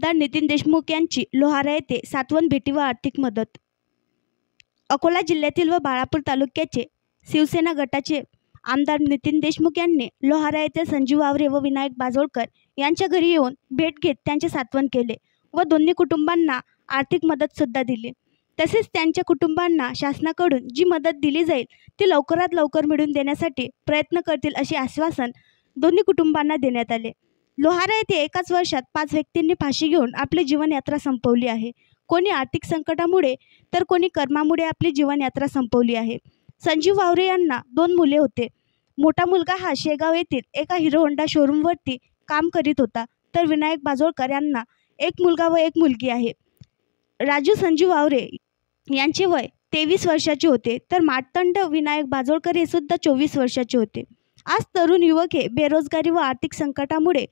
आमदार नितीन देशमुख यांची लोहारा येथे सातवन भेटी व आर्थिक मदत। अकोला जिल्ह्यातील व बाळापूर तालुक्याचे शिवसेना गटाचे आमदार नितीन देशमुख यांनी लोहारा येथे संजीव वावरे व विनायक बाजोळकर यांच्या घरी येऊन भेट घेत त्यांचे सांत्वन केले व दोन्ही कुटुंबांना आर्थिक मदत सुद्धा दिली। तसेच त्यांच्या कुटुंबांना शासनाकडून जी मदत दिली जाईल ती लवकरात लवकर मिळवून देण्यासाठी प्रयत्न करतील असे आश्वासन दोन्ही कुटुंबांना देण्यात आले। लोहारा येथे एकाच वर्षात 5 व्यक्तींनी फाशी घेऊन आपली जीवनयात्रा संपवली आहे। कोणी आर्थिक संकटामुळे तर कोणी कर्मामुळे आपली जीवनयात्रा संपवली आहे। संजीव वावरे यांना 2 मुले होते। मोठा मुलगा हा शेगाव येथील एका हिरो होंडा शोरूमवरती काम करीत होता, तर विनायक बाजोळकर यांना 1 मुलगा व 1 मुलगी आहे। राजू संजीव वावरे यांचे वय 23 वर्षाचे होते, तर मार्तंड विनायक बाजोळकर हे सुद्धा 24 वर्षाचे होते। आज तरुण युवक हे बेरोजगारी व आर्थिक संकटामुळे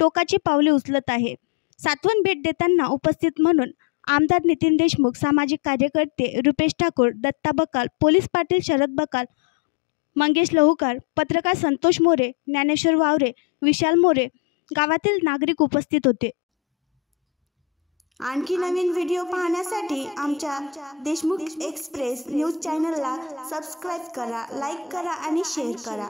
टोकाची पावले उचलत आहे। सातवन भेट देताना उपस्थित म्हणून आमदार नितीन देशमुख, सामाजिक कार्यकर्ते रुपेश ठाकूर, दत्ता बकाल, पोलीस पाटील शरद बकाल, मंगेश लहुकार, पत्रकार संतोष मोरे, ज्ञानेश्वर वावरे, विशाल मोरे, गावातील नागरिक उपस्थित होते। आणखी नवीन व्हिडिओ पाहण्यासाठी आमच्या देशमुख एक्सप्रेस न्यूज चॅनलला सबस्क्राईब करा, लाईक करा आणि शेअर करा।